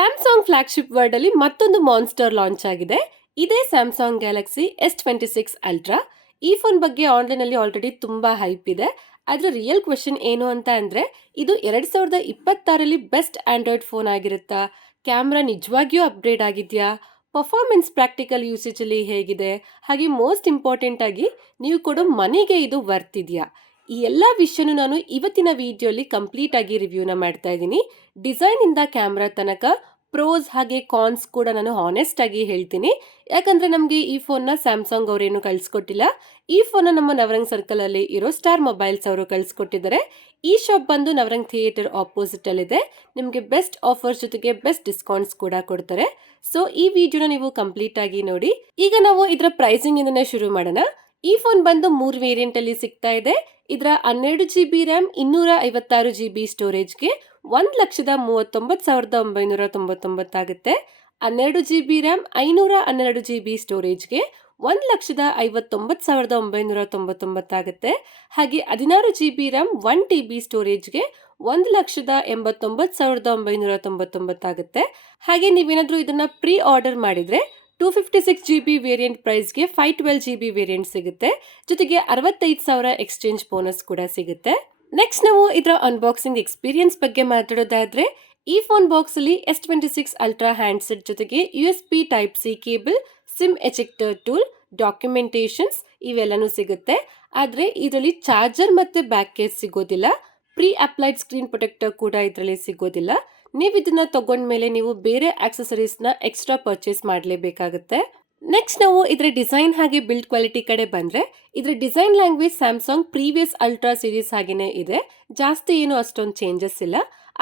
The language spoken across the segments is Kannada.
ಸ್ಯಾಮ್ಸಂಗ್ ಫ್ಲಾಗ್ಶಿಪ್ ವರ್ಡ್ ಅಲ್ಲಿ ಮತ್ತೊಂದು ಮಾನ್ಸ್ಟರ್ ಲಾಂಚ್ ಆಗಿದೆ. ಇದೇ ಸ್ಯಾಮ್ಸಂಗ್ ಗ್ಯಾಲಕ್ಸಿ S26 ಅಲ್ಟ್ರಾ. ಈ ಫೋನ್ ಬಗ್ಗೆ ಆನ್ಲೈನ್ ಅಲ್ಲಿ ಆಲ್ರೆಡಿ ತುಂಬಾ ಹೈಪ್ ಇದೆ. ಆದ್ರೆ ರಿಯಲ್ ಕ್ವೆಶ್ಚನ್ ಏನು ಅಂತ ಅಂದ್ರೆ, ಇದು 2026ರಲ್ಲಿ ಬೆಸ್ಟ್ ಆಂಡ್ರಾಯ್ಡ್ ಫೋನ್ ಆಗಿರುತ್ತಾ? ಕ್ಯಾಮ್ರಾ ನಿಜವಾಗಿಯೂ ಅಪ್ಗ್ರೇಡ್ ಆಗಿದ್ಯಾ? ಪರ್ಫಾರ್ಮೆನ್ಸ್ ಪ್ರಾಕ್ಟಿಕಲ್ ಯೂಸೇಜ್ ಅಲ್ಲಿ ಹೇಗಿದೆ? ಹಾಗೆ ಮೋಸ್ಟ್ ಇಂಪಾರ್ಟೆಂಟ್ ಆಗಿ ನೀವು ಕೊಡೋ ಮನಿಗೆ ಇದು ವರ್ತ್ ಇದೆಯಾ? ಈ ಎಲ್ಲ ವಿಷಯನೂ ನಾನು ಇವತ್ತಿನ ವಿಡಿಯೋಲಿ ಕಂಪ್ಲೀಟ್ ಆಗಿ ರಿವ್ಯೂನ ಮಾಡ್ತಾ ಇದ್ದೀನಿ. ಡಿಸೈನ್ ಇಂದ ಕ್ಯಾಮ್ರಾ ತನಕ ಪ್ರೋಸ್ ಹಾಗೆ ಕಾನ್ಸ್ ಕೂಡ ನಾನು ಹಾನೆಸ್ಟ್ ಆಗಿ ಹೇಳ್ತೀನಿ. ಯಾಕಂದ್ರೆ ನಮಗೆ ಈ ಫೋನ್ನ ಸ್ಯಾಮ್ಸಂಗ್ ಅವರೇನು ಕಳ್ಸಿಕೊಟ್ಟಿಲ್ಲ. ಈ ಫೋನ್ನ ನಮ್ಮ ನವರಂಗ್ ಸರ್ಕಲ್ ಅಲ್ಲಿ ಇರೋ ಸ್ಟಾರ್ ಮೊಬೈಲ್ಸ್ ಅವರು ಕಳ್ಸಿಕೊಟ್ಟಿದ್ದಾರೆ. ಈ ಶಾಪ್ ಬಂದು ನವರಂಗ್ ಥಿಯೇಟರ್ ಆಪೋಸಿಟ್ ಅಲ್ಲಿ ಇದೆ. ನಿಮಗೆ ಬೆಸ್ಟ್ ಆಫರ್ಸ್ ಜೊತೆಗೆ ಬೆಸ್ಟ್ ಡಿಸ್ಕೌಂಟ್ಸ್ ಕೂಡ ಕೊಡ್ತಾರೆ. ಸೊ ಈ ವಿಡಿಯೋನ ನೀವು ಕಂಪ್ಲೀಟ್ ಆಗಿ ನೋಡಿ. ಈಗ ನಾವು ಇದರ ಪ್ರೈಸಿಂಗ್ ಇಂದನೇ ಶುರು ಮಾಡೋಣ. ಈ ಫೋನ್ ಬಂದು 3 ವೇರಿಯಂಟ್ ಅಲ್ಲಿ ಸಿಗ್ತಾ ಇದೆ. ಇದರ 12GB ರ್ಯಾಮ್, 256GB ಸ್ಟೋರೇಜ್ಗೆ 1,39,999 ಆಗುತ್ತೆ. 12GB ರ್ಯಾಮ್, 512GB ಸ್ಟೋರೇಜ್ಗೆ 1,59,999 ಆಗುತ್ತೆ. ಹಾಗೆ 16GB ರ್ಯಾಮ್, 1TB ಸ್ಟೋರೇಜ್ಗೆ 1,89,999 ಆಗುತ್ತೆ. ಹಾಗೆ ನೀವೇನಾದ್ರೂ ಇದನ್ನ ಪ್ರೀ ಆರ್ಡರ್ ಮಾಡಿದ್ರೆ 256GB ವೇರಿಯಂಟ್ ಪ್ರೈಸ್ಗೆ 512GB ವೇರಿಯಂಟ್ ಸಿಗುತ್ತೆ. ಜೊತೆಗೆ 65,000 ಎಕ್ಸ್ಚೇಂಜ್ ಬೋನಸ್ ಕೂಡ ಸಿಗುತ್ತೆ. ನೆಕ್ಸ್ಟ್ ನಾವು ಇದರ ಅನ್ಬಾಕ್ಸಿಂಗ್ ಎಕ್ಸ್ಪೀರಿಯನ್ಸ್ ಬಗ್ಗೆ ಮಾತಾಡೋದಾದ್ರೆ, ಈ ಫೋನ್ ಬಾಕ್ಸ್ ಅಲ್ಲಿ S26 ಅಲ್ಟ್ರಾ ಹ್ಯಾಂಡ್ಸೆಟ್ ಜೊತೆಗೆ USB type C cable, sim ejector tool, documentations ಇವೆಲ್ಲನೂ ಸಿಗುತ್ತೆ. ಆದ್ರೆ ಇದರಲ್ಲಿ ಚಾರ್ಜರ್ ಮತ್ತೆ ಬ್ಯಾಕ್ ಕೇಸ್ ಸಿಗೋದಿಲ್ಲ. ಪ್ರೀ ಅಪ್ಲೈಡ್ ಸ್ಕ್ರೀನ್ ಪ್ರೊಟೆಕ್ಟರ್ ಕೂಡ ಇದರಲ್ಲಿ ಸಿಗೋದಿಲ್ಲ. ನೀವು ಇದನ್ನ ತಗೊಂಡ್ಮೇಲೆ ನೀವು ಬೇರೆ ಆಕ್ಸೆಸರೀಸ್ ನ ಎಕ್ಸ್ಟ್ರಾ ಪರ್ಚೇಸ್ ಮಾಡಲೇಬೇಕಾಗುತ್ತೆ. ನೆಕ್ಸ್ಟ್ ನಾವು ಇದರ ಡಿಸೈನ್ ಹಾಗೆ ಬಿಲ್ಡ್ ಕ್ವಾಲಿಟಿ ಕಡೆ ಬಂದ್ರೆ, ಇದರ design language Samsung previous ultra series ಹಾಗೇನೆ ಇದೆ. ಜಾಸ್ತಿ ಏನು ಅಷ್ಟೊಂದು ಚೇಂಜಸ್ ಇಲ್ಲ.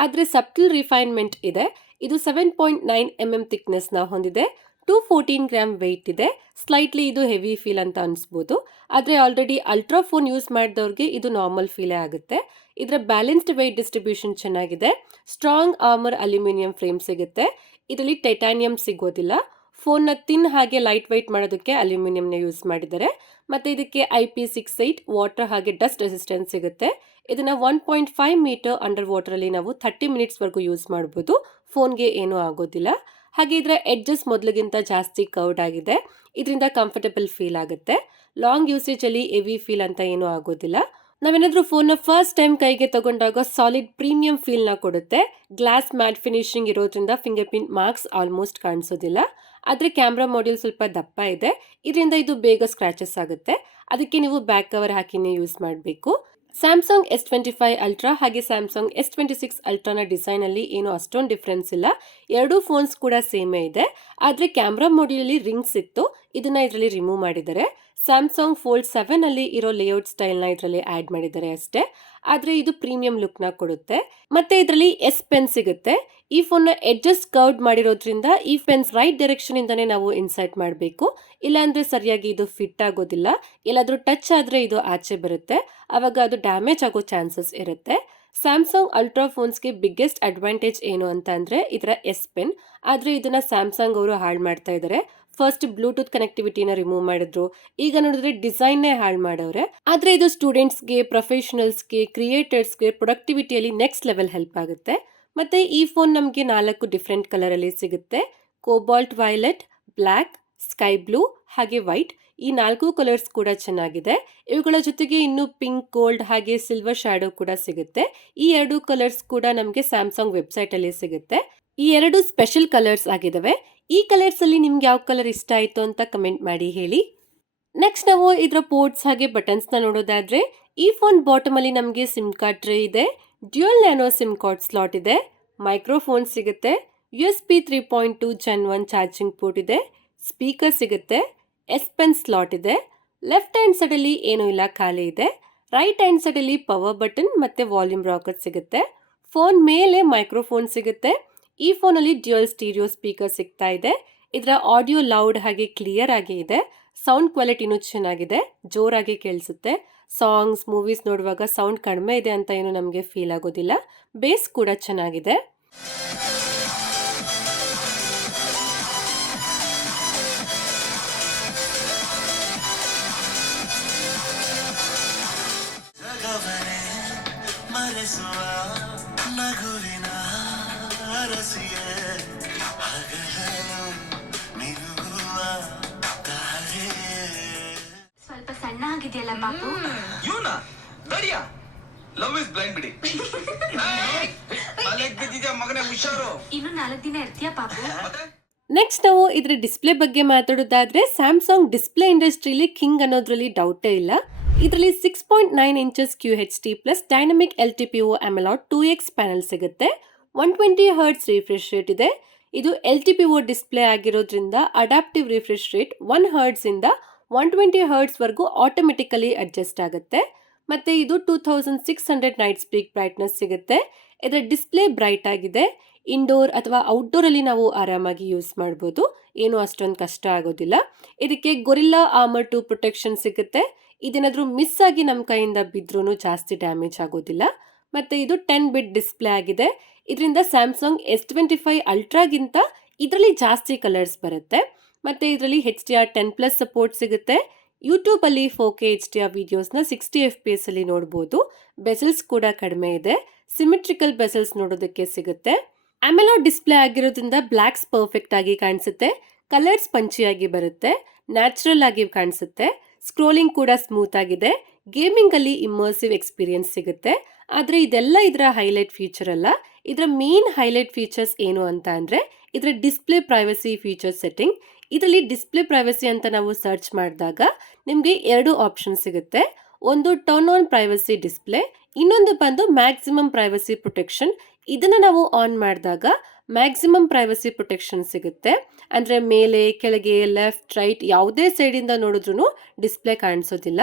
ಆದ್ರೆ ಸಬ್ಟಲ್ ರಿಫೈನ್ಮೆಂಟ್ ಇದೆ. ಇದು 7.9mm ಥಿಕ್ನೆಸ್ ನ ಹೊಂದಿದೆ. 214 ಗ್ರಾಮ್ ವೆಯ್ಟ್ ಇದೆ. ಸ್ಲೈಟ್ಲಿ ಇದು ಹೆವಿ ಫೀಲ್ ಅಂತ ಅನ್ಸ್ಬೋದು. ಆದ್ರೆ ಆಲ್ರೆಡಿ ಅಲ್ಟ್ರಾ ಫೋನ್ ಯೂಸ್ ಮಾಡಿದವ್ರಿಗೆ ಇದು ನಾರ್ಮಲ್ ಫೀಲೇ ಆಗುತ್ತೆ. ಇದರ ಬ್ಯಾಲೆನ್ಸ್ಡ್ ವೆಯ್ಟ್ ಡಿಸ್ಟ್ರಿಬ್ಯೂಷನ್ ಚೆನ್ನಾಗಿದೆ. ಸ್ಟ್ರಾಂಗ್ ಆರ್ಮರ್ ಅಲ್ಯೂಮಿನಿಯಂ ಫ್ರೇಮ್ ಸಿಗುತ್ತೆ. ಇದರಲ್ಲಿ ಟೈಟಾನಿಯಂ ಸಿಗೋದಿಲ್ಲ. ಫೋನ್ನ ತಿನ್ ಹಾಗೆ ಲೈಟ್ ವೆಯ್ಟ್ ಮಾಡೋದಕ್ಕೆ ಅಲ್ಯೂಮಿನಿಯಂನ ಯೂಸ್ ಮಾಡಿದ್ದಾರೆ. ಮತ್ತೆ ಇದಕ್ಕೆ IP68 ವಾಟರ್ ಹಾಗೆ ಡಸ್ಟ್ ರೆಸಿಸ್ಟೆನ್ಸ್ ಸಿಗುತ್ತೆ. ಇದನ್ನ 1.5 ಮೀಟರ್ ಅಂಡರ್ ವಾಟರ್ ಅಲ್ಲಿ ನಾವು 30 ಮಿನಿಟ್ಸ್ ವರೆಗೂ ಯೂಸ್ ಮಾಡಬಹುದು. ಫೋನ್ಗೆ ಏನೂ ಆಗೋದಿಲ್ಲ. ಹಾಗೆ ಇದರ ಎಡ್ಜಸ್ ಮೊದಲಿಗಿಂತ ಜಾಸ್ತಿ ಕರ್ವ್ಡ್ ಆಗಿದೆ. ಇದರಿಂದ ಕಂಫರ್ಟಬಲ್ ಫೀಲ್ ಆಗುತ್ತೆ. ಲಾಂಗ್ ಯೂಸೇಜ್ ಅಲ್ಲಿ ಹೆವಿ ಫೀಲ್ ಅಂತ ಏನೂ ಆಗೋದಿಲ್ಲ. ನಾವೇನಾದ್ರೂ ಫೋನ್ನ ಫಸ್ಟ್ ಟೈಮ್ ಕೈಗೆ ತಗೊಂಡಾಗ ಸಾಲಿಡ್ ಪ್ರೀಮಿಯಂ ಫೀಲ್ ನ ಕೊಡುತ್ತೆ. ಗ್ಲಾಸ್ ಮ್ಯಾಟ್ ಫಿನಿಶಿಂಗ್ ಇರೋದ್ರಿಂದ ಫಿಂಗರ್ ಪ್ರಿಂಟ್ ಮಾರ್ಕ್ಸ್ ಆಲ್ಮೋಸ್ಟ್ ಕಾಣಿಸೋದಿಲ್ಲ. ಆದ್ರೆ ಕ್ಯಾಮ್ರಾ ಮಾಡ್ಯೂಲ್ ಸ್ವಲ್ಪ ದಪ್ಪ ಇದೆ. ಇದರಿಂದ ಇದು ಬೇಗ ಸ್ಕ್ರಾಚಸ್ ಆಗುತ್ತೆ. ಅದಕ್ಕೆ ನೀವು ಬ್ಯಾಕ್ ಕವರ್ ಹಾಕಿನೇ ಯೂಸ್ ಮಾಡಬೇಕು. ಸ್ಯಾಮ್ಸಂಗ್ S25 ಅಲ್ಟ್ರಾ ಹಾಗೆ ಸ್ಯಾಮ್ಸಂಗ್ S26 ಅಲ್ಟ್ರಾನ ಡಿಸೈನ್ ಅಲ್ಲಿ ಏನು ಅಷ್ಟೊಂದು ಡಿಫ್ರೆನ್ಸ್ ಇಲ್ಲ. ಎರಡೂ ಫೋನ್ಸ್ ಕೂಡ ಸೇಮೇ ಇದೆ. ಆದ್ರೆ ಕ್ಯಾಮ್ರಾ ಮಾಡ್ಯೂಲ್ ಅಲ್ಲಿ ರಿಂಗ್ಸ್ ಇತ್ತು, ಇದನ್ನ ಇದರಲ್ಲಿ ರಿಮೂವ್ ಮಾಡಿದ್ದಾರೆ. ಸ್ಯಾಮ್ಸಂಗ್ ಫೋಲ್ಡ್ 7 ಅಲ್ಲಿ ಇರೋ ಲೇಔಟ್ ಸ್ಟೈಲ್ ನ ಇದರಲ್ಲಿ ಆಡ್ ಮಾಡಿದ್ದಾರೆ ಅಷ್ಟೇ. ಆದ್ರೆ ಇದು ಪ್ರೀಮಿಯಂ ಲುಕ್ ನ ಕೊಡುತ್ತೆ. ಮತ್ತೆ ಇದರಲ್ಲಿ S ಪೆನ್ ಸಿಗುತ್ತೆ. ಈ ಫೋನ್ ನ ಎಡ್ಜಸ್ ಕರ್ವ್ಡ್ ಮಾಡಿರೋದ್ರಿಂದ ಈ ಪೆನ್ಸ್ ರೈಟ್ ಡೈರೆಕ್ಷನ್ ಇಂದಾನೆ ನಾವು ಇನ್ಸರ್ಟ್ ಮಾಡಬೇಕು. ಇಲ್ಲಾಂದ್ರೆ ಸರಿಯಾಗಿ ಇದು ಫಿಟ್ ಆಗೋದಿಲ್ಲ. ಎಲ್ಲಾದ್ರೂ ಟಚ್ ಆದ್ರೆ ಇದು ಆಚೆ ಬರುತ್ತೆ. ಅವಾಗ ಅದು ಡ್ಯಾಮೇಜ್ ಆಗೋ ಚಾನ್ಸಸ್ ಇರುತ್ತೆ. ಸ್ಯಾಮ್ಸಂಗ್ ಅಲ್ಟ್ರಾ ಫೋನ್ಸ್ಗೆ ಬಿಗ್ಗೆಸ್ಟ್ ಅಡ್ವಾಂಟೇಜ್ ಏನು ಅಂತ ಅಂದ್ರೆ ಇದರ S ಪೆನ್. ಆದ್ರೆ ಇದನ್ನ ಸ್ಯಾಮ್ಸಂಗ್ ಅವರು ಹಾಳು ಮಾಡ್ತಾ ಇದ್ದಾರೆ. ಫಸ್ಟ್ ಬ್ಲೂಟೂತ್ ಕನೆಕ್ಟಿವಿಟಿನ ರಿಮೂವ್ ಮಾಡಿದ್ರು. ಈಗ ನೋಡಿದ್ರೆ ಡಿಸೈನ್ನೇ ಹಾಳು ಮಾಡವ್ರೆ. ಆದ್ರೆ ಇದು ಸ್ಟೂಡೆಂಟ್ಸ್ಗೆ, ಪ್ರೊಫೆಷನಲ್ಸ್ಗೆ, ಕ್ರಿಯೇಟರ್ಸ್ಗೆ ಪ್ರೊಡಕ್ಟಿವಿಟಿಯಲ್ಲಿ ನೆಕ್ಸ್ಟ್ ಲೆವೆಲ್ ಹೆಲ್ಪ್ ಆಗುತ್ತೆ. ಮತ್ತೆ ಈ ಫೋನ್ ನಮಗೆ 4 ಡಿಫ್ರೆಂಟ್ ಕಲರ್ ಅಲ್ಲಿ ಸಿಗುತ್ತೆ. Cobalt violet, black, sky blue ಹಾಗೆ ವೈಟ್. ಈ 4 ಕಲರ್ಸ್ ಕೂಡ ಚೆನ್ನಾಗಿದೆ. ಇವುಗಳ ಜೊತೆಗೆ ಇನ್ನು ಪಿಂಕ್, ಗೋಲ್ಡ್ ಹಾಗೆ ಸಿಲ್ವರ್ ಶ್ಯಾಡೋ ಕೂಡ ಸಿಗುತ್ತೆ. ಈ 2 ಕಲರ್ಸ್ ಕೂಡ ನಮಗೆ ಸ್ಯಾಮ್ಸಂಗ್ ವೆಬ್ಸೈಟ್ ಅಲ್ಲಿ ಸಿಗುತ್ತೆ. ಈ 2 ಸ್ಪೆಷಲ್ ಕಲರ್ಸ್ ಆಗಿದಾವೆ. ಈ ಕಲರ್ಸ್ ಅಲ್ಲಿ ನಿಮ್ಗೆ ಯಾವ ಕಲರ್ ಇಷ್ಟ ಆಯ್ತು ಅಂತ ಕಮೆಂಟ್ ಮಾಡಿ ಹೇಳಿ. ನೆಕ್ಸ್ಟ್ ನಾವು ಇದರ ಪೋರ್ಟ್ಸ್ ಹಾಗೆ ಬಟನ್ಸ್ ನ ನೋಡೋದಾದ್ರೆ, ಈ ಫೋನ್ ಬಾಟಮ್ ಅಲ್ಲಿ ನಮಗೆ ಸಿಮ್ ಕಾರ್ಡ್ ಟ್ರೇ ಇದೆ. Dual nano sim card slot ಇದೆ. ಮೈಕ್ರೋಫೋನ್ ಸಿಗುತ್ತೆ. USB 3.2 Gen 1 ಚಾರ್ಜಿಂಗ್ ಪೋರ್ಟ್ ಇದೆ. ಸ್ಪೀಕರ್ ಸಿಗುತ್ತೆ. S ಪೆನ್ ಸ್ಲಾಟ್ ಇದೆ. ಲೆಫ್ಟ್ ಹ್ಯಾಂಡ್ ಸೈಡ್ ಅಲ್ಲಿ ಏನೂ ಇಲ್ಲ, ಖಾಲಿ ಇದೆ. ರೈಟ್ ಹ್ಯಾಂಡ್ ಸೈಡ್ ಅಲ್ಲಿ ಪವರ್ ಬಟನ್ ಮತ್ತೆ ವಾಲ್ಯೂಮ್ ರಾಕರ್ ಸಿಗುತ್ತೆ. ಫೋನ್ ಮೇಲೆ ಮೈಕ್ರೋಫೋನ್ ಸಿಗುತ್ತೆ. ಈ ಫೋನ್ ಅಲ್ಲಿ ಡ್ಯುಯಲ್ ಸ್ಟೀರಿಯೋ ಸ್ಪೀಕರ್ ಸಿಗ್ತಾ ಇದೆ. ಇದರ ಆಡಿಯೋ ಲೌಡ್ ಹಾಗೆ ಕ್ಲಿಯರ್ ಆಗಿ ಇದೆ. ಸೌಂಡ್ ಕ್ವಾಲಿಟಿನೂ ಚೆನ್ನಾಗಿದೆ, ಜೋರಾಗಿ ಕೇಳಿಸುತ್ತೆ. ಸಾಂಗ್ಸ್, ಮೂವೀಸ್ ನೋಡುವಾಗ ಸೌಂಡ್ ಕಡಿಮೆ ಇದೆ ಅಂತ ಏನು ನಮಗೆ ಫೀಲ್ ಆಗೋದಿಲ್ಲ. ಬೇಸ್ ಕೂಡ ಚೆನ್ನಾಗಿದೆ. ಮರೆಸುವ ನಗುವಿನ ರಸಿಯೇ ಪಾಪು. ಇವನಾ ಗಡಿಯಾ ಲವ್ ಇಸ್ ಬ್ಲೈಂಡ್ ಬಿಡಿ. ಮಲೆಗ್ ಬಿದ್ದಿದ್ಯಾ ಮಗನೇ, ಹುಷಾರು. ಇನ್ನು 4 ದಿನ ಇರ್ತೀಯಾ ಪಾಪು? ನೆಕ್ಸ್ಟ್ ನಾವು ಇದರ ಡಿಸ್ಪ್ಲೇ ಬಗ್ಗೆ ಮಾತಾಡೋದಾದ್ರೆ ಸ್ಯಾಮ್ಸಂಗ್ ಡಿಸ್ಪ್ಲೇ ಇಂಡಸ್ಟ್ರಿಲಿ ಕಿಂಗ್ ಅನ್ನೋದ್ರಲ್ಲಿ ಡೌಟೇ ಇಲ್ಲ. ಇದರಲ್ಲಿ 6.9 inches QHD plus dynamic LTPO AMOLED 2X panel ಸಿಗುತ್ತೆ. 120 ಹರ್ಟ್ಸ್ ರಿಫ್ರೆಶ್ ರೇಟ್ ಇದೆ. ಇದು LTPO ಡಿಸ್ಪ್ಲೇ ಆಗಿರೋದ್ರಿಂದ ಅಡಾಪ್ಟಿವ್ ರಿಫ್ರೆಶ್ ರೇಟ್ 1 ಹರ್ಟ್ಸ್ ಇಂದ 120 ಹರ್ಟ್ಸ್ ವರೆಗೂ ಆಟೋಮೆಟಿಕಲಿ ಅಡ್ಜಸ್ಟ್ ಆಗುತ್ತೆ. ಮತ್ತೆ ಇದು 2600 ನೈಟ್ ಪೀಕ್ ಬ್ರೈಟ್ನೆಸ್ ಸಿಗುತ್ತೆ. ಇದರ ಡಿಸ್ಪ್ಲೇ ಬ್ರೈಟ್ ಆಗಿದೆ. ಇಂಡೋರ್ ಅಥವಾ ಔಟ್ಡೋರ್ ಅಲ್ಲಿ ನಾವು ಆರಾಮಾಗಿ ಯೂಸ್ ಮಾಡ್ಬೋದು. ಏನು ಅಷ್ಟೊಂದು ಕಷ್ಟ ಆಗೋದಿಲ್ಲ. ಇದಕ್ಕೆ ಗೊರಿಲ್ಲಾ ಆರ್ಮರ್ 2 ಪ್ರೊಟೆಕ್ಷನ್ ಸಿಗುತ್ತೆ. ಇದೇನಾದ್ರೂ ಮಿಸ್ ಆಗಿ ನಮ್ಮ ಕೈಯಿಂದ ಬಿದ್ರೂ ಜಾಸ್ತಿ ಡ್ಯಾಮೇಜ್ ಆಗೋದಿಲ್ಲ. ಮತ್ತೆ ಇದು 10 ಬಿಟ್ ಡಿಸ್ಪ್ಲೇ ಆಗಿದೆ. ಇದರಿಂದ ಸ್ಯಾಮ್ಸಂಗ್ S25 ಅಲ್ಟ್ರಾಗಿಂತ ಇದರಲ್ಲಿ ಜಾಸ್ತಿ ಕಲರ್ಸ್ ಬರುತ್ತೆ. ಮತ್ತೆ ಇದರಲ್ಲಿ HDR10+ ಸಪೋರ್ಟ್ ಸಿಗುತ್ತೆ. ಯೂಟ್ಯೂಬ್ ಅಲ್ಲಿ 4K HDR ವಿಡಿಯೋಸ್ನ 60 FPS ಅಲ್ಲಿ ನೋಡಬಹುದು. ಬೆಸಲ್ಸ್ ಕೂಡ ಕಡಿಮೆ ಇದೆ. ಸಿಮಿಟ್ರಿಕಲ್ ಬೆಸಲ್ಸ್ ನೋಡೋದಕ್ಕೆ ಸಿಗುತ್ತೆ. AMOLED ಡಿಸ್ಪ್ಲೇ ಆಗಿರೋದ್ರಿಂದ ಬ್ಲ್ಯಾಕ್ಸ್ ಪರ್ಫೆಕ್ಟ್ ಆಗಿ ಕಾಣಿಸುತ್ತೆ. ಕಲರ್ಸ್ ಪಂಚಿಯಾಗಿ ಬರುತ್ತೆ. ನ್ಯಾಚುರಲ್ ಆಗಿ ಕಾಣಿಸುತ್ತೆ. ಸ್ಕ್ರೋಲಿಂಗ್ ಕೂಡ ಸ್ಮೂತ್ ಆಗಿದೆ. ಗೇಮಿಂಗ್ ಅಲ್ಲಿ ಇಮ್ಮರ್ಸಿವ್ ಎಕ್ಸ್ಪೀರಿಯನ್ಸ್ ಸಿಗುತ್ತೆ. ಆದರೆ ಇದೆಲ್ಲ ಇದರ ಹೈಲೈಟ್ ಫೀಚರ್ ಅಲ್ಲ. ಇದರ ಮೇನ್ ಹೈಲೈಟ್ ಫೀಚರ್ಸ್ ಏನು ಅಂತ ಅಂದ್ರೆ ಇದರ ಡಿಸ್ಪ್ಲೇ ಪ್ರೈವಸಿ ಫೀಚರ್ ಸೆಟ್ಟಿಂಗ್. ಇದರಲ್ಲಿ ಡಿಸ್ಪ್ಲೇ ಪ್ರೈವಸಿ ಅಂತ ನಾವು ಸರ್ಚ್ ಮಾಡಿದಾಗ ನಿಮಗೆ 2 ಆಪ್ಷನ್ ಸಿಗುತ್ತೆ. ಒಂದು ಟರ್ನ್ ಆನ್ ಪ್ರೈವಸಿ ಡಿಸ್ಪ್ಲೇ, ಇನ್ನೊಂದು ಬಂದು ಮ್ಯಾಕ್ಸಿಮಮ್ ಪ್ರೈವಸಿ ಪ್ರೊಟೆಕ್ಷನ್. ಇದನ್ನ ನಾವು ಆನ್ ಮಾಡಿದಾಗ ಮ್ಯಾಕ್ಸಿಮಮ್ ಪ್ರೈವಸಿ ಪ್ರೊಟೆಕ್ಷನ್ ಸಿಗುತ್ತೆ. ಅಂದ್ರೆ ಮೇಲೆ ಕೆಳಗೆ ಲೆಫ್ಟ್ ರೈಟ್ ಯಾವುದೇ ಸೈಡಿಂದ ನೋಡಿದ್ರೂ ಡಿಸ್ಪ್ಲೇ ಕಾಣಿಸೋದಿಲ್ಲ.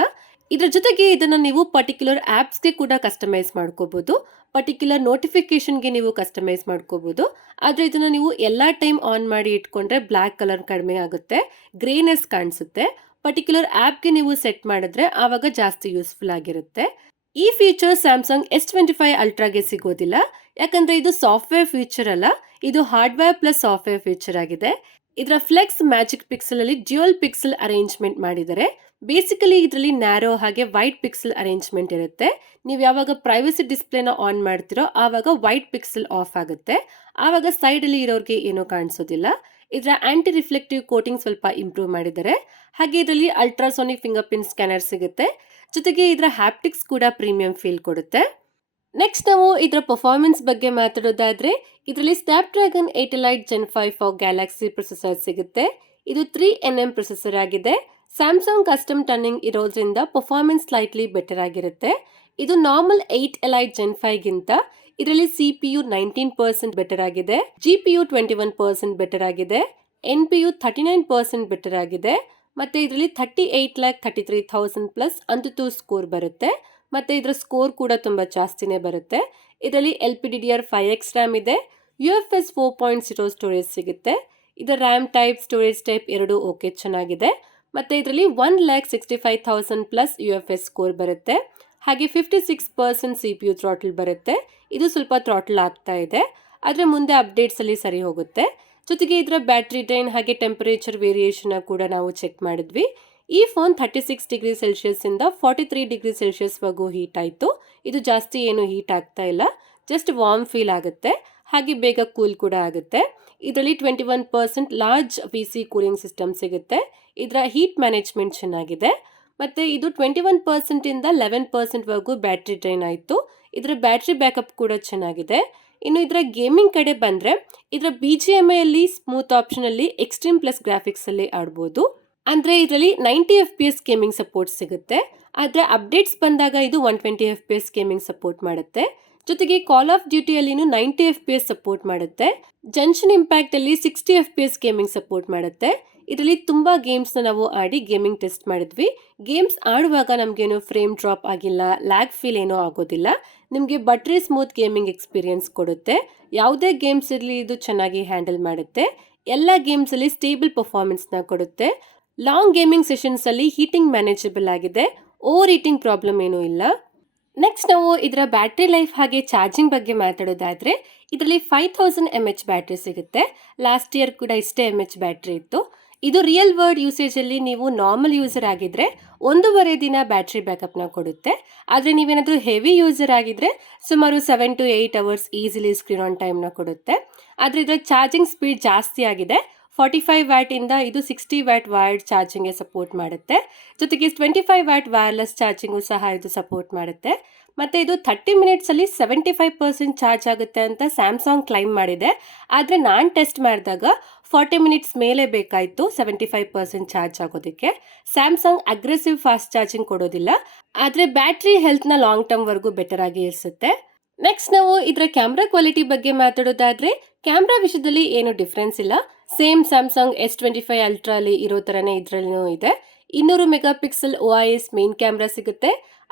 ಇದ್ರ ಜೊತೆಗೆ ಇದನ್ನ ನೀವು ಪರ್ಟಿಕ್ಯುಲರ್ ಆಪ್ಸ್ಗೆ ಕೂಡ ಕಸ್ಟಮೈಸ್ ಮಾಡ್ಕೋಬಹುದು. ಪರ್ಟಿಕ್ಯುಲರ್ ನೋಟಿಫಿಕೇಶನ್ಗೆ ನೀವು ಕಸ್ಟಮೈಸ್ ಮಾಡ್ಕೋಬಹುದು. ಆದರೆ ಇದನ್ನ ನೀವು ಎಲ್ಲಾ ಟೈಮ್ ಆನ್ ಮಾಡಿ ಇಟ್ಕೊಂಡ್ರೆ ಬ್ಲ್ಯಾಕ್ ಕಲರ್ ಕಡಿಮೆ ಆಗುತ್ತೆ, ಗ್ರೇನೆಸ್ ಕಾಣಿಸುತ್ತೆ. ಪರ್ಟಿಕ್ಯುಲರ್ ಆಪ್ಗೆ ನೀವು ಸೆಟ್ ಮಾಡಿದ್ರೆ ಆವಾಗ ಜಾಸ್ತಿ ಯೂಸ್ಫುಲ್ ಆಗಿರುತ್ತೆ. ಈ ಫೀಚರ್ ಸ್ಯಾಮ್ಸಂಗ್ S25 ಅಲ್ಟ್ರಾಗೆ ಸಿಗೋದಿಲ್ಲ. ಯಾಕಂದ್ರೆ ಇದು ಸಾಫ್ಟ್ವೇರ್ ಫೀಚರ್ ಅಲ್ಲ, ಇದು ಹಾರ್ಡ್ವೇರ್ ಪ್ಲಸ್ ಸಾಫ್ಟ್ವೇರ್ ಫೀಚರ್ ಆಗಿದೆ. ಇದರ ಫ್ಲೆಕ್ಸ್ ಮ್ಯಾಜಿಕ್ ಪಿಕ್ಸೆಲ್ ಅಲ್ಲಿ ಡ್ಯುಯಲ್ ಪಿಕ್ಸೆಲ್ ಅರೇಂಜ್ಮೆಂಟ್ ಮಾಡಿದ್ದಾರೆ. ಬೇಸಿಕಲಿ ಇದರಲ್ಲಿ ನ್ಯಾರೋ ಹಾಗೆ ವೈಟ್ ಪಿಕ್ಸೆಲ್ ಅರೇಂಜ್ಮೆಂಟ್ ಇರುತ್ತೆ. ನೀವು ಯಾವಾಗ ಪ್ರೈವಸಿ ಡಿಸ್ಪ್ಲೇನ ಆನ್ ಮಾಡ್ತಿರೋ ಆವಾಗ ವೈಟ್ ಪಿಕ್ಸೆಲ್ ಆಫ್ ಆಗುತ್ತೆ. ಆವಾಗ ಸೈಡ್ ಅಲ್ಲಿ ಇರೋರಿಗೆ ಏನೂ ಕಾಣಿಸೋದಿಲ್ಲ. ಇದರ ಆಂಟಿ ರಿಫ್ಲೆಕ್ಟಿವ್ ಕೋಟಿಂಗ್ ಸ್ವಲ್ಪ ಇಂಪ್ರೂವ್ ಮಾಡಿದ್ದಾರೆ. ಹಾಗೆ ಇದರಲ್ಲಿ ಅಲ್ಟ್ರಾಸೋನಿಕ್ ಫಿಂಗರ್ ಪ್ರಿಂಟ್ ಸ್ಕ್ಯಾನರ್ ಸಿಗುತ್ತೆ. ಜೊತೆಗೆ ಇದರ ಹ್ಯಾಪ್ಟಿಕ್ಸ್ ಕೂಡ ಪ್ರೀಮಿಯಂ ಫೀಲ್ ಕೊಡುತ್ತೆ. ನೆಕ್ಸ್ಟ್ ನಾವು ಇದರ ಪರ್ಫಾರ್ಮೆನ್ಸ್ ಬಗ್ಗೆ ಮಾತಾಡೋದಾದ್ರೆ ಇದರಲ್ಲಿ Snapdragon 8 Elite Gen 5 for Galaxy processor ಸಿಗುತ್ತೆ. ಇದು 3nm ಪ್ರೊಸೆಸರ್ ಆಗಿದೆ. ಸ್ಯಾಮ್ಸಂಗ್ ಕಸ್ಟಮ್ ಟರ್ನಿಂಗ್ ಇರೋದ್ರಿಂದ ಪರ್ಫಾರ್ಮೆನ್ಸ್ ಸ್ಲೈಟ್ಲಿ ಬೆಟರ್ ಆಗಿರುತ್ತೆ. ಇದು ನಾರ್ಮಲ್ 8 Elite Gen 5 ಗಿಂತ ಇದರಲ್ಲಿ CPU 19% ಬೆಟರ್ ಆಗಿದೆ, GPU 21% ಬೆಟರ್ ಆಗಿದೆ, NPU 39% ಬೆಟರ್ ಆಗಿದೆ. ಮತ್ತೆ ಇದರಲ್ಲಿ 38,33,000 ಪ್ಲಸ್ ಅಂತೂ ಸ್ಕೋರ್ ಬರುತ್ತೆ. ಮತ್ತೆ ಇದರ ಸ್ಕೋರ್ ಕೂಡ ತುಂಬಾ ಜಾಸ್ತಿನೇ ಬರುತ್ತೆ. ಇದರಲ್ಲಿ LPDDR5X ರ್ಯಾಮ್ ಇದೆ. UFS 4.0 ಸ್ಟೋರೇಜ್ ಸಿಗುತ್ತೆ. ಇದರ ರ್ಯಾಮ್ ಟೈಪ್ ಸ್ಟೋರೇಜ್ ಟೈಪ್ ಎರಡೂ ಓಕೆ ಚೆನ್ನಾಗಿದೆ. ಮತ್ತೆ ಇದರಲ್ಲಿ 1,65,000 ಪ್ಲಸ್ UFS ಸ್ಕೋರ್ ಬರುತ್ತೆ. ಹಾಗೆ 56% CPU ಥ್ರಾಟಲ್ ಬರುತ್ತೆ. ಇದು ಸ್ವಲ್ಪ ಥ್ರಾಟಲ್ ಆಗ್ತಾ ಇದೆ, ಆದರೆ ಮುಂದೆ ಅಪ್ಡೇಟ್ಸ್ ಅಲ್ಲಿ ಸರಿ ಹೋಗುತ್ತೆ. ಜೊತೆಗೆ ಇದರ ಬ್ಯಾಟ್ರಿ ಡ್ರೈನ್ ಹಾಗೆ ಟೆಂಪರೇಚರ್ ವೇರಿಯೇಷನ್ ಕೂಡ ನಾವು ಚೆಕ್ ಮಾಡಿದ್ವಿ. ಈ ಫೋನ್ 36 ಡಿಗ್ರಿ ಸೆಲ್ಸಿಯಸ್ ಇಂದ 43 ಡಿಗ್ರಿ ಸೆಲ್ಸಿಯಸ್ ವರೆಗೂ ಹೀಟ್ ಆಯಿತು. ಇದು ಜಾಸ್ತಿ ಏನು ಹೀಟ್ ಆಗ್ತಾ ಇಲ್ಲ, ಜಸ್ಟ್ ವಾರ್ಮ್ ಫೀಲ್ ಆಗುತ್ತೆ. ಹಾಗೆ ಬೇಗ ಕೂಲ್ ಕೂಡ ಆಗುತ್ತೆ. ಇದರಲ್ಲಿ 21% ಲಾರ್ಜ್ PC ಕೂಲಿಂಗ್ ಸಿಸ್ಟಮ್ ಸಿಗುತ್ತೆ. ಇದರ ಹೀಟ್ ಮ್ಯಾನೇಜ್ಮೆಂಟ್ ಚೆನ್ನಾಗಿದೆ. ಮತ್ತೆ ಇದು 21% ಇಂದ 11% ವರೆಗೂ ಬ್ಯಾಟ್ರಿ ಡ್ರೈನ್ ಆಯಿತು. ಇದರ ಬ್ಯಾಟ್ರಿ ಬ್ಯಾಕಪ್ ಕೂಡ ಚೆನ್ನಾಗಿದೆ. ಇನ್ನು ಇದರ ಗೇಮಿಂಗ್ ಕಡೆ ಬಂದರೆ ಇದರ BGMI ಅಲ್ಲಿ ಸ್ಮೂತ್ ಆಪ್ಷನ್ ಅಲ್ಲಿ ಎಕ್ಸ್ಟ್ರೀಮ್ ಪ್ಲಸ್ ಗ್ರಾಫಿಕ್ಸ್ ಅಲ್ಲಿ ಆಡ್ಬೋದು. ಅಂದರೆ ಇದರಲ್ಲಿ 90 FPS ಗೇಮಿಂಗ್ ಸಪೋರ್ಟ್ ಸಿಗುತ್ತೆ. ಆದರೆ ಅಪ್ಡೇಟ್ಸ್ ಬಂದಾಗ ಇದು 120 FPS ಗೇಮಿಂಗ್ ಸಪೋರ್ಟ್ ಮಾಡುತ್ತೆ. ಜೊತೆಗೆ ಕಾಲ್ ಆಫ್ ಡ್ಯೂಟಿಯಲ್ಲಿನೂ 90 FPS ಸಪೋರ್ಟ್ ಮಾಡುತ್ತೆ. ಜಂಕ್ಷನ್ ಇಂಪ್ಯಾಕ್ಟ್ ಅಲ್ಲಿ 60 FPS ಗೇಮಿಂಗ್ ಸಪೋರ್ಟ್ ಮಾಡುತ್ತೆ. ಇದರಲ್ಲಿ ತುಂಬಾ ಗೇಮ್ಸ್ನ ನಾವು ಆಡಿ ಗೇಮಿಂಗ್ ಟೆಸ್ಟ್ ಮಾಡಿದ್ವಿ. ಗೇಮ್ಸ್ ಆಡುವಾಗ ನಮಗೇನು ಫ್ರೇಮ್ ಡ್ರಾಪ್ ಆಗಿಲ್ಲ, ಲ್ಯಾಗ್ ಫೀಲ್ ಏನೂ ಆಗೋದಿಲ್ಲ. ನಿಮಗೆ ಬಟ್ರಿ ಸ್ಮೂತ್ ಗೇಮಿಂಗ್ ಎಕ್ಸ್ಪೀರಿಯನ್ಸ್ ಕೊಡುತ್ತೆ. ಯಾವುದೇ ಗೇಮ್ಸ್ ಇರಲಿ ಇದು ಚೆನ್ನಾಗಿ ಹ್ಯಾಂಡಲ್ ಮಾಡುತ್ತೆ. ಎಲ್ಲ ಗೇಮ್ಸಲ್ಲಿ ಸ್ಟೇಬಲ್ ಪರ್ಫಾರ್ಮೆನ್ಸ್ನ ಕೊಡುತ್ತೆ. ಲಾಂಗ್ ಗೇಮಿಂಗ್ ಸೆಷನ್ಸ್ ಅಲ್ಲಿ ಹೀಟಿಂಗ್ ಮ್ಯಾನೇಜಬಲ್ ಆಗಿದೆ. ಓವರ್ ಹೀಟಿಂಗ್ ಪ್ರಾಬ್ಲಮ್ ಏನೂ ಇಲ್ಲ. ನೆಕ್ಸ್ಟ್ ನಾವು ಇದರ ಬ್ಯಾಟ್ರಿ ಲೈಫ್ ಹಾಗೆ ಚಾರ್ಜಿಂಗ್ ಬಗ್ಗೆ ಮಾತಾಡೋದಾದ್ರೆ ಇದರಲ್ಲಿ 5000 mAh ಬ್ಯಾಟ್ರಿ ಸಿಗುತ್ತೆ. ಲಾಸ್ಟ್ ಇಯರ್ ಕೂಡ ಇಷ್ಟೇ mAh ಬ್ಯಾಟ್ರಿ ಇತ್ತು. ಇದು ರಿಯಲ್ ವರ್ಲ್ಡ್ ಯೂಸೇಜ್ ಅಲ್ಲಿ ನೀವು ನಾರ್ಮಲ್ ಯೂಸರ್ ಆಗಿದ್ರೆ 1.5 ದಿನ ಬ್ಯಾಟ್ರಿ ಬ್ಯಾಕಪ್ನ ಕೊಡುತ್ತೆ. ಆದರೆ ನೀವೇನಾದರೂ ಹೆವಿ ಯೂಸರ್ ಆಗಿದ್ರೆ ಸುಮಾರು 7 to 8 hours easily screen on ಟೈಮ್ನ ಕೊಡುತ್ತೆ. ಆದರೆ ಇದರ ಚಾರ್ಜಿಂಗ್ ಸ್ಪೀಡ್ ಜಾಸ್ತಿ ಆಗಿದೆ. 45 ವ್ಯಾಟಿಂದ ಇದು 60 ವ್ಯಾಟ್ ವೈರ್ಡ್ ಚಾರ್ಜಿಂಗ್ಗೆ ಸಪೋರ್ಟ್ ಮಾಡುತ್ತೆ. ಜೊತೆಗೆ 25 ವ್ಯಾಟ್ ವೈರ್ಲೆಸ್ ಚಾರ್ಜಿಂಗು ಸಹ ಇದು ಸಪೋರ್ಟ್ ಮಾಡುತ್ತೆ. ಮತ್ತು ಇದು 30 ಮಿನಿಟ್ಸಲ್ಲಿ 75% ಚಾರ್ಜ್ ಆಗುತ್ತೆ ಅಂತ ಸ್ಯಾಮ್ಸಂಗ್ ಕ್ಲೈಮ್ ಮಾಡಿದೆ. ಆದರೆ ನಾನು ಟೆಸ್ಟ್ ಮಾಡಿದಾಗ 40 ಮಿನಿಟ್ಸ್ ಮೇಲೆ ಬೇಕಾಯಿತು 75% ಚಾರ್ಜ್ ಆಗೋದಕ್ಕೆ. ಸ್ಯಾಮ್ಸಂಗ್ ಅಗ್ರೆಸಿವ್ ಫಾಸ್ಟ್ ಚಾರ್ಜಿಂಗ್ ಕೊಡೋದಿಲ್ಲ, ಆದರೆ ಬ್ಯಾಟ್ರಿ ಹೆಲ್ತ್ನ ಲಾಂಗ್ ಟರ್ಮ್ವರೆಗೂ ಬೆಟರ್ ಆಗಿ ಇರಿಸುತ್ತೆ. ನೆಕ್ಸ್ಟ್ ನಾವು ಇದರ ಕ್ಯಾಮ್ರಾ ಕ್ವಾಲಿಟಿ ಬಗ್ಗೆ ಮಾತಾಡೋದಾದರೆ ಕ್ಯಾಮ್ರಾ ವಿಷಯದಲ್ಲಿ ಏನು ಡಿಫ್ರೆನ್ಸ್ ಇಲ್ಲ. ಸೇಮ್ ಸ್ಯಾಮ್ಸಂಗ್ S25 ಅಲ್ಟ್ರಾಲಿ ಇರೋ ಥರನೇ ಇದರಲ್ಲೂ ಇದೆ. 200 mega pixel OIS main camera ಸಿಗುತ್ತೆ.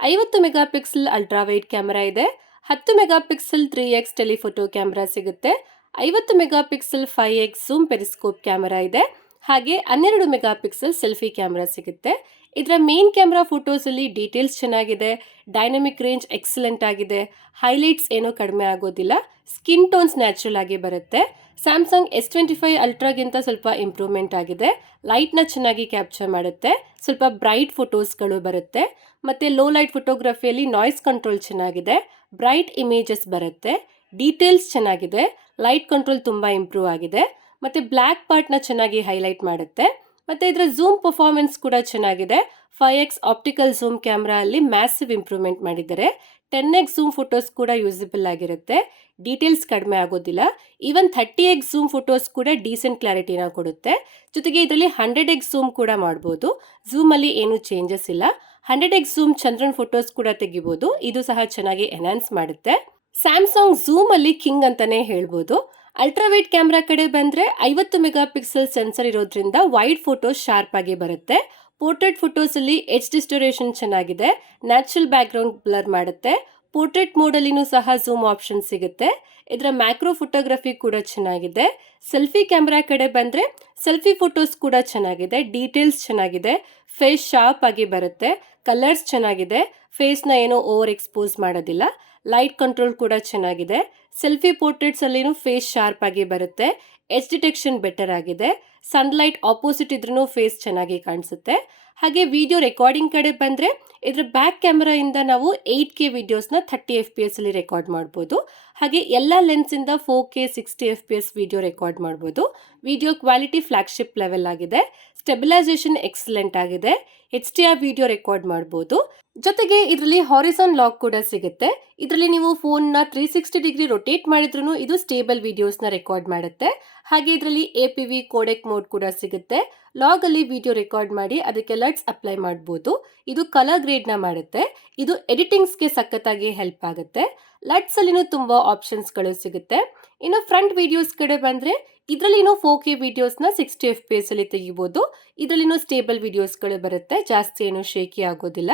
50 mega pixel ultra wide camera ಇದೆ. 10 mega pixel 3x telephoto camera ಸಿಗುತ್ತೆ. 50 mega pixel 5x zoom periscope camera ಇದೆ. ಹಾಗೆ 12 ಮೆಗಾ ಪಿಕ್ಸೆಲ್ ಸೆಲ್ಫಿ ಕ್ಯಾಮ್ರಾ ಸಿಗುತ್ತೆ. ಇದರ ಮೇನ್ ಕ್ಯಾಮ್ರಾ ಫೋಟೋಸಲ್ಲಿ ಡೀಟೇಲ್ಸ್ ಚೆನ್ನಾಗಿದೆ, ಡೈನಮಿಕ್ ರೇಂಜ್ ಎಕ್ಸಲೆಂಟ್ ಆಗಿದೆ, ಹೈಲೈಟ್ಸ್ ಏನೂ ಕಡಿಮೆ ಆಗೋದಿಲ್ಲ, ಸ್ಕಿನ್ ಟೋನ್ಸ್ ನ್ಯಾಚುರಲ್ ಆಗಿ ಬರುತ್ತೆ. ಸ್ಯಾಮ್ಸಂಗ್ S25 ಅಲ್ಟ್ರಾಗಿಂತ ಸ್ವಲ್ಪ ಇಂಪ್ರೂವ್ಮೆಂಟ್ ಆಗಿದೆ. ಲೈಟ್ನ ಚೆನ್ನಾಗಿ ಕ್ಯಾಪ್ಚರ್ ಮಾಡುತ್ತೆ, ಸ್ವಲ್ಪ ಬ್ರೈಟ್ ಫೋಟೋಸ್ಗಳು ಬರುತ್ತೆ. ಮತ್ತು ಲೋ ಲೈಟ್ ಫೋಟೋಗ್ರಫಿಯಲ್ಲಿ ನಾಯ್ಸ್ ಕಂಟ್ರೋಲ್ ಚೆನ್ನಾಗಿದೆ, ಬ್ರೈಟ್ ಇಮೇಜಸ್ ಬರುತ್ತೆ, ಡೀಟೇಲ್ಸ್ ಚೆನ್ನಾಗಿದೆ, ಲೈಟ್ ಕಂಟ್ರೋಲ್ ತುಂಬ ಇಂಪ್ರೂವ್ ಆಗಿದೆ. ಮತ್ತು ಬ್ಲ್ಯಾಕ್ ಪಾರ್ಟ್ನ ಚೆನ್ನಾಗಿ ಹೈಲೈಟ್ ಮಾಡುತ್ತೆ. ಮತ್ತು ಇದರ ಝೂಮ್ ಪರ್ಫಾರ್ಮೆನ್ಸ್ ಕೂಡ ಚೆನ್ನಾಗಿದೆ. 5x ಆಪ್ಟಿಕಲ್ ಝೂಮ್ ಕ್ಯಾಮ್ರಾ ಅಲ್ಲಿ ಮ್ಯಾಸಿವ್ ಇಂಪ್ರೂವ್ಮೆಂಟ್ ಮಾಡಿದ್ದಾರೆ. 10x ಝೂಮ್ ಫೋಟೋಸ್ ಕೂಡ ಯೂಸಿಬಲ್ ಆಗಿರುತ್ತೆ, ಡೀಟೇಲ್ಸ್ ಕಡಿಮೆ ಆಗೋದಿಲ್ಲ. ಈವನ್ 30x ಝೂಮ್ ಫೋಟೋಸ್ ಕೂಡ ಡೀಸೆಂಟ್ ಕ್ಲಾರಿಟಿನ ಕೊಡುತ್ತೆ. ಜೊತೆಗೆ ಇದರಲ್ಲಿ 100x ಝೂಮ್ ಕೂಡ ಮಾಡ್ಬೋದು. ಝೂಮಲ್ಲಿ ಏನೂ ಚೇಂಜಸ್ ಇಲ್ಲ. 100x ಝೂಮ್ ಚಂದ್ರನ್ ಫೋಟೋಸ್ ಕೂಡ ತೆಗಿಬೋದು, ಇದು ಸಹ ಚೆನ್ನಾಗಿ ಎನ್ಹಾನ್ಸ್ ಮಾಡುತ್ತೆ. ಸ್ಯಾಮ್ಸಂಗ್ ಝೂಮಲ್ಲಿ ಕಿಂಗ್ ಅಂತಲೇ ಹೇಳ್ಬೋದು. ಅಲ್ಟ್ರಾವೈಡ್ ಕ್ಯಾಮ್ರಾ ಕಡೆ ಬಂದರೆ 50 ಮೆಗಾ ಪಿಕ್ಸೆಲ್ ಸೆನ್ಸರ್ ಇರೋದ್ರಿಂದ ವೈಡ್ ಫೋಟೋಸ್ ಶಾರ್ಪ್ ಆಗಿ ಬರುತ್ತೆ. ಪೋರ್ಟ್ರೇಟ್ ಫೋಟೋಸಲ್ಲಿ HD ರೆಸ್ಟೋರೇಷನ್ ಚೆನ್ನಾಗಿದೆ, ನ್ಯಾಚುರಲ್ ಬ್ಯಾಕ್ಗ್ರೌಂಡ್ ಬ್ಲರ್ ಮಾಡುತ್ತೆ. ಪೋರ್ಟ್ರೇಟ್ ಮೋಡಲ್ಲಿನೂ ಸಹ ಝೂಮ್ ಆಪ್ಷನ್ ಸಿಗುತ್ತೆ. ಇದರ ಮ್ಯಾಕ್ರೋ ಫೋಟೋಗ್ರಫಿ ಕೂಡ ಚೆನ್ನಾಗಿದೆ. ಸೆಲ್ಫಿ ಕ್ಯಾಮ್ರಾ ಕಡೆ ಬಂದರೆ ಸೆಲ್ಫಿ ಫೋಟೋಸ್ ಕೂಡ ಚೆನ್ನಾಗಿದೆ, ಡೀಟೇಲ್ಸ್ ಚೆನ್ನಾಗಿದೆ, ಫೇಸ್ ಶಾರ್ಪ್ ಆಗಿ ಬರುತ್ತೆ, ಕಲರ್ಸ್ ಚೆನ್ನಾಗಿದೆ, ಫೇಸ್ನ ಏನೋ ಓವರ್ ಎಕ್ಸ್ಪೋಸ್ ಮಾಡೋದಿಲ್ಲ, ಲೈಟ್ ಕಂಟ್ರೋಲ್ ಕೂಡ ಚೆನ್ನಾಗಿದೆ. ಸೆಲ್ಫಿ ಪೋರ್ಟ್ರೇಟ್ಸಲ್ಲಿನೂ ಫೇಸ್ ಶಾರ್ಪ್ ಆಗಿ ಬರುತ್ತೆ, ಎಡ್ಜ್ ಡಿಟೆಕ್ಷನ್ ಬೆಟರ್ ಆಗಿದೆ, ಸನ್ಲೈಟ್ ಆಪೋಸಿಟ್ ಇದ್ರೂ ಫೇಸ್ ಚೆನ್ನಾಗಿ ಕಾಣಿಸುತ್ತೆ. ಹಾಗೆ ವಿಡಿಯೋ ರೆಕಾರ್ಡಿಂಗ್ ಕಡೆ ಬಂದರೆ ಇದರ ಬ್ಯಾಕ್ ಕ್ಯಾಮ್ರಾಯಿಂದ ನಾವು 8K ವಿಡಿಯೋಸ್ನ 30 FPS ಅಲ್ಲಿ ರೆಕಾರ್ಡ್ ಮಾಡ್ಬೋದು. ಹಾಗೆ ಎಲ್ಲ ಲೆನ್ಸಿಂದ 4K 60 FPS ವಿಡಿಯೋ ರೆಕಾರ್ಡ್ ಮಾಡ್ಬೋದು. ವಿಡಿಯೋ ಕ್ವಾಲಿಟಿ ಫ್ಲಾಗ್ಶಿಪ್ ಲೆವೆಲ್ ಆಗಿದೆ, ಸ್ಟೆಬಿಲೈಸೇಷನ್ ಎಕ್ಸಲೆಂಟ್ ಆಗಿದೆ, HDR ವಿಡಿಯೋ ರೆಕಾರ್ಡ್ ಮಾಡ್ಬೋದು. ಜೊತೆಗೆ ಇದರಲ್ಲಿ ಹಾರಿಸಾನ್ ಲಾಕ್ ಕೂಡ ಸಿಗುತ್ತೆ. ಇದರಲ್ಲಿ ನೀವು ಫೋನ್ನ 360 ಡಿಗ್ರಿ ರೊಟೇಟ್ ಮಾಡಿದ್ರೂ ಇದು ಸ್ಟೇಬಲ್ ವಿಡಿಯೋಸ್ನ ರೆಕಾರ್ಡ್ ಮಾಡುತ್ತೆ. ಹಾಗೆ ಇದರಲ್ಲಿ APV ಕೋಡೆಕ್ ಮೋಡ್ ಕೂಡ ಸಿಗುತ್ತೆ. ಲಾಗಲ್ಲಿ ವಿಡಿಯೋ ರೆಕಾರ್ಡ್ ಮಾಡಿ ಅದಕ್ಕೆ ಲಟ್ಸ್ ಅಪ್ಲೈ ಮಾಡ್ಬೋದು. ಇದು ಕಲರ್ ಗ್ರೇಡ್ನ ಮಾಡುತ್ತೆ. ಇದು ಎಡಿಟಿಂಗ್ಸ್ಗೆ ಸಖತ್ತಾಗಿ ಹೆಲ್ಪ್ ಆಗುತ್ತೆ. ಲಟ್ಸಲ್ಲಿನೂ ತುಂಬ ಆಪ್ಷನ್ಸ್ಗಳು ಸಿಗುತ್ತೆ. ಇನ್ನು ಫ್ರಂಟ್ ವಿಡಿಯೋಸ್ ಕಡೆ ಬಂದರೆ ಇದರಲ್ಲಿನೂ 4K ವಿಡಿಯೋಸ್ನ 60 FPS ಅಲ್ಲಿ ತೆಗಿಬೋದು. ಇದರಲ್ಲಿನೂ ಸ್ಟೇಬಲ್ ವಿಡಿಯೋಸ್ಗಳು ಬರುತ್ತೆ, ಜಾಸ್ತಿ ಏನು ಶೇಕಿ ಆಗೋದಿಲ್ಲ.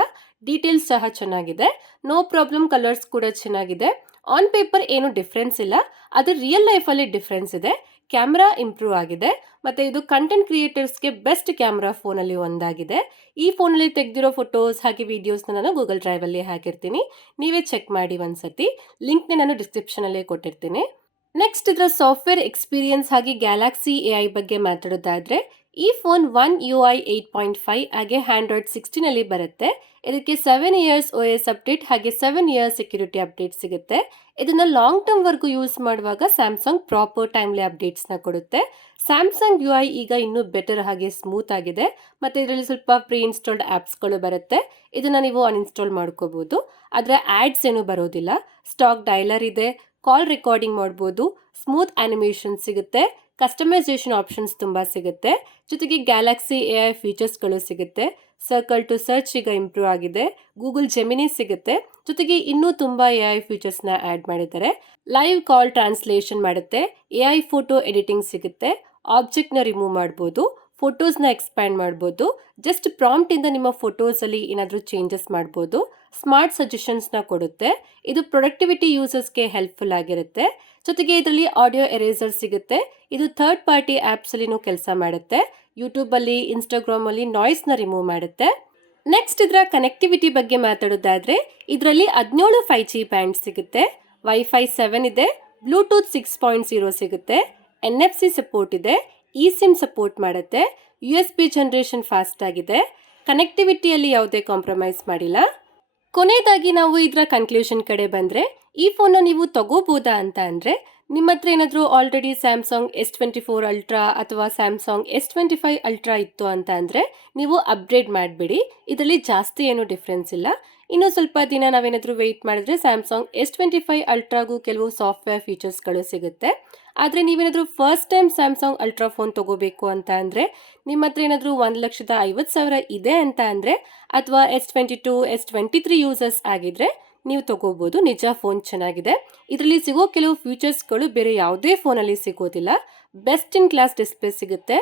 ಡೀಟೇಲ್ಸ್ ಸಹ ಚೆನ್ನಾಗಿದೆ, ನೋ ಪ್ರಾಬ್ಲಮ್, ಕಲರ್ಸ್ ಕೂಡ ಚೆನ್ನಾಗಿದೆ. ಆನ್ ಪೇಪರ್ ಏನು ಡಿಫ್ರೆನ್ಸ್ ಇಲ್ಲ, ಅದು ರಿಯಲ್ ಲೈಫಲ್ಲಿ ಡಿಫ್ರೆನ್ಸ್ ಇದೆ. ಕ್ಯಾಮ್ರಾ ಇಂಪ್ರೂವ್ ಆಗಿದೆ ಮತ್ತು ಇದು ಕಂಟೆಂಟ್ ಕ್ರಿಯೇಟರ್ಸ್ಗೆ ಬೆಸ್ಟ್ ಕ್ಯಾಮ್ರಾ ಫೋನಲ್ಲಿ ಒಂದಾಗಿದೆ. ಈ ಫೋನಲ್ಲಿ ತೆಗೆದಿರೋ ಫೋಟೋಸ್ ಹಾಗೆ ವೀಡಿಯೋಸ್ನ ನಾನು ಗೂಗಲ್ ಡ್ರೈವಲ್ಲಿ ಹಾಕಿರ್ತೀನಿ, ನೀವೇ ಚೆಕ್ ಮಾಡಿ ಒಂದ್ಸತಿ. ಲಿಂಕ್ನ ನಾನು ಡಿಸ್ಕ್ರಿಪ್ಷನಲ್ಲೇ ಕೊಟ್ಟಿರ್ತೀನಿ. ನೆಕ್ಸ್ಟ್ ಇದರ ಸಾಫ್ಟ್ವೇರ್ ಎಕ್ಸ್ಪೀರಿಯನ್ಸ್ ಹಾಗೆ ಗ್ಯಾಲಕ್ಸಿ AI ಬಗ್ಗೆ ಮಾತಾಡೋದಾದರೆ ಈ ಫೋನ್ One UI 8.5 ಹಾಗೆ Android 16 ಬರುತ್ತೆ. ಇದಕ್ಕೆ 7 years OS ಅಪ್ಡೇಟ್ ಹಾಗೆ 7 years ಸೆಕ್ಯೂರಿಟಿ ಅಪ್ಡೇಟ್ ಸಿಗುತ್ತೆ. ಇದನ್ನು ಲಾಂಗ್ ಟರ್ಮ್ವರೆಗೂ ಯೂಸ್ ಮಾಡುವಾಗ ಸ್ಯಾಮ್ಸಂಗ್ ಪ್ರಾಪರ್ ಟೈಮ್ಲಿ ಅಪ್ಡೇಟ್ಸ್ನ ಕೊಡುತ್ತೆ. ಸ್ಯಾಮ್ಸಂಗ್ UI ಈಗ ಇನ್ನೂ ಬೆಟರ್ ಹಾಗೆ ಸ್ಮೂತ್ ಆಗಿದೆ ಮತ್ತು ಇದರಲ್ಲಿ ಸ್ವಲ್ಪ ಪ್ರೀ ಇನ್ಸ್ಟಾಲ್ಡ್ ಆ್ಯಪ್ಸ್ಗಳು ಬರುತ್ತೆ. ಇದನ್ನು ನೀವು ಅನ್ಇನ್ಸ್ಟಾಲ್ ಮಾಡ್ಕೋಬೋದು, ಆದರೆ ಆ್ಯಡ್ಸ್ ಏನೂ ಬರೋದಿಲ್ಲ. ಸ್ಟಾಕ್ ಡೈಲರ್ ಇದೆ, ಕಾಲ್ ರೆಕಾರ್ಡಿಂಗ್ ಮಾಡ್ಬೋದು, ಸ್ಮೂತ್ ಆ್ಯನಿಮೇಷನ್ ಸಿಗುತ್ತೆ, ಕಸ್ಟಮೈಸೇಷನ್ ಆಪ್ಷನ್ಸ್ ತುಂಬ ಸಿಗುತ್ತೆ. ಜೊತೆಗೆ ಗ್ಯಾಲಕ್ಸಿ AI ಫೀಚರ್ಸ್ಗಳು ಸಿಗುತ್ತೆ. ಸರ್ಕಲ್ ಟು ಸರ್ಚ್ ಈಗ ಇಂಪ್ರೂವ್ ಆಗಿದೆ, ಗೂಗಲ್ ಜೆಮಿನಿ ಸಿಗುತ್ತೆ. ಜೊತೆಗೆ ಇನ್ನೂ ತುಂಬ AI ಫೀಚರ್ಸ್ನ ಆ್ಯಡ್ ಮಾಡಿದ್ದಾರೆ. ಲೈವ್ ಕಾಲ್ ಟ್ರಾನ್ಸ್ಲೇಷನ್ ಮಾಡುತ್ತೆ, AI ಫೋಟೋ ಎಡಿಟಿಂಗ್ ಸಿಗುತ್ತೆ, ಆಬ್ಜೆಕ್ಟ್ನ ರಿಮೂವ್ ಮಾಡ್ಬೋದು, ಫೋಟೋಸ್ನ ಎಕ್ಸ್ಪ್ಯಾಂಡ್ ಮಾಡ್ಬೋದು, ಜಸ್ಟ್ ಪ್ರಾಂಪ್ಟಿಂದ ನಿಮ್ಮ ಫೋಟೋಸಲ್ಲಿ ಏನಾದರೂ ಚೇಂಜಸ್ ಮಾಡ್ಬೋದು, ಸ್ಮಾರ್ಟ್ ಸಜೆಷನ್ಸ್ನ ಕೊಡುತ್ತೆ. ಇದು ಪ್ರೊಡಕ್ಟಿವಿಟಿ ಯೂಸರ್ಸ್ಗೆ ಹೆಲ್ಪ್ಫುಲ್ ಆಗಿರುತ್ತೆ. ಜೊತೆಗೆ ಇದರಲ್ಲಿ ಆಡಿಯೋ ಎರೇಸರ್ ಸಿಗುತ್ತೆ. ಇದು ಥರ್ಡ್ ಪಾರ್ಟಿ ಆ್ಯಪ್ಸಲ್ಲಿನೂ ಕೆಲಸ ಮಾಡುತ್ತೆ. ಯೂಟ್ಯೂಬಲ್ಲಿ, ಇನ್ಸ್ಟಾಗ್ರಾಮಲ್ಲಿ ನಾಯ್ಸ್ನ ರಿಮೂವ್ ಮಾಡುತ್ತೆ. ನೆಕ್ಸ್ಟ್ ಇದರ ಕನೆಕ್ಟಿವಿಟಿ ಬಗ್ಗೆ ಮಾತಾಡೋದಾದರೆ ಇದರಲ್ಲಿ 17 5G ಬ್ಯಾಂಡ್ ಸಿಗುತ್ತೆ, Wi-Fi 7 ಇದೆ, ಬ್ಲೂಟೂತ್ 6.0 ಸಿಗುತ್ತೆ, NFC ಸಪೋರ್ಟ್ ಇದೆ, eSIM ಸಪೋರ್ಟ್ ಮಾಡುತ್ತೆ, USB ಜನರೇಷನ್ ಫಾಸ್ಟ್ ಆಗಿದೆ, ಕನೆಕ್ಟಿವಿಟಿಯಲ್ಲಿ ಯಾವುದೇ ಕಾಂಪ್ರಮೈಸ್ ಮಾಡಿಲ್ಲ. ಕೊನೆಯದಾಗಿ ನಾವು ಇದರ ಕನ್ಕ್ಲೂಷನ್ ಕಡೆ ಬಂದರೆ ಈ ಫೋನ್ನ ನೀವು ತಗೋಬೋದಾ ಅಂತ ಅಂದರೆ ನಿಮ್ಮ ಹತ್ರ ಏನಾದರೂ ಆಲ್ರೆಡಿ ಸ್ಯಾಮ್ಸಂಗ್ S24 ಅಲ್ಟ್ರಾ ಅಥವಾ ಸ್ಯಾಮ್ಸಂಗ್ S25 ಅಲ್ಟ್ರಾ ಇತ್ತು ಅಂತ ಅಂದರೆ ನೀವು ಅಪ್ಗ್ರೇಡ್ ಮಾಡಿಬಿಡಿ. ಇದರಲ್ಲಿ ಜಾಸ್ತಿ ಏನೂ ಡಿಫ್ರೆನ್ಸ್ ಇಲ್ಲ. ಇನ್ನೂ ಸ್ವಲ್ಪ ದಿನ ನಾವೇನಾದರೂ ವೆಯ್ಟ್ ಮಾಡಿದ್ರೆ ಸ್ಯಾಮ್ಸಂಗ್ S25 ಅಲ್ಟ್ರಾಗೂ ಕೆಲವು ಸಾಫ್ಟ್ವೇರ್ ಫೀಚರ್ಸ್ಗಳು ಸಿಗುತ್ತೆ. ಆದರೆ ನೀವೇನಾದರೂ first time Samsung ultra phone ತೊಗೋಬೇಕು ಅಂತ ಅಂದರೆ ನಿಮ್ಮ ಹತ್ರ ಏನಾದರೂ 1,50,000 ಇದೆ ಅಂತ ಅಂದರೆ ಅಥವಾ S22 S23 ಯೂಸರ್ಸ್ ಆಗಿದ್ರೆ ನೀವು ತಗೋಬೋದು. ನಿಜ ಫೋನ್ ಚೆನ್ನಾಗಿದೆ. ಇದರಲ್ಲಿ ಸಿಗೋ ಕೆಲವು ಫೀಚರ್ಸ್ಗಳು ಬೇರೆ ಯಾವುದೇ ಫೋನಲ್ಲಿ ಸಿಗೋದಿಲ್ಲ. ಬೆಸ್ಟ್ ಇನ್ ಕ್ಲಾಸ್ ಡಿಸ್ಪ್ಲೇ ಸಿಗುತ್ತೆ,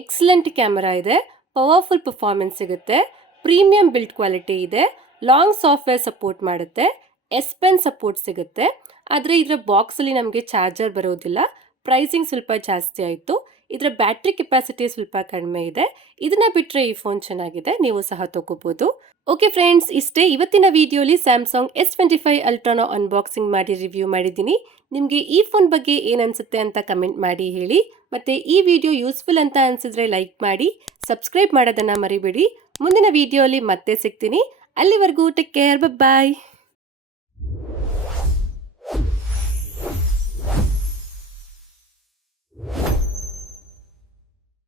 ಎಕ್ಸಲೆಂಟ್ ಕ್ಯಾಮರಾ ಇದೆ, ಪವರ್ಫುಲ್ ಪರ್ಫಾರ್ಮೆನ್ಸ್ ಸಿಗುತ್ತೆ, ಪ್ರೀಮಿಯಂ ಬಿಲ್ಡ್ ಕ್ವಾಲಿಟಿ ಇದೆ, ಲಾಂಗ್ ಸಾಫ್ಟ್ವೇರ್ ಸಪೋರ್ಟ್ ಮಾಡುತ್ತೆ, S Pen ಸಪೋರ್ಟ್ ಸಿಗುತ್ತೆ. ಆದರೆ ಇದರ ಬಾಕ್ಸಲ್ಲಿ ನಮಗೆ ಚಾರ್ಜರ್ ಬರೋದಿಲ್ಲ. ಪ್ರೈಸಿಂಗ್ ಸ್ವಲ್ಪ ಜಾಸ್ತಿ ಆಯಿತು. ಇದರ ಬ್ಯಾಟ್ರಿ ಕೆಪಾಸಿಟಿ ಸ್ವಲ್ಪ ಕಡಿಮೆ ಇದೆ. ಇದನ್ನ ಬಿಟ್ಟರೆ ಈ ಫೋನ್ ಚೆನ್ನಾಗಿದೆ, ನೀವು ಸಹ ತಗೋಬೋದು. ಓಕೆ ಫ್ರೆಂಡ್ಸ್, ಇಷ್ಟೇ ಇವತ್ತಿನ ವಿಡಿಯೋಲಿ ಸ್ಯಾಮ್ಸಂಗ್ S25 ಅಲ್ಟ್ರಾನ ಅನ್ಬಾಕ್ಸಿಂಗ್ ಮಾಡಿ ರಿವ್ಯೂ ಮಾಡಿದ್ದೀನಿ. ನಿಮಗೆ ಈ ಫೋನ್ ಬಗ್ಗೆ ಏನು ಅನಿಸುತ್ತೆ ಅಂತ ಕಮೆಂಟ್ ಮಾಡಿ ಹೇಳಿ. ಮತ್ತು ಈ ವಿಡಿಯೋ ಯೂಸ್ಫುಲ್ ಅಂತ ಅನಿಸಿದ್ರೆ ಲೈಕ್ ಮಾಡಿ, ಸಬ್ಸ್ಕ್ರೈಬ್ ಮಾಡೋದನ್ನು ಮರಿಬೇಡಿ. ಮುಂದಿನ ವಿಡಿಯೋಲಿ ಮತ್ತೆ ಸಿಗ್ತೀನಿ. ಅಲ್ಲಿವರೆಗೂ ಟೇಕ್ ಕೇರ್, ಬಾಯ್.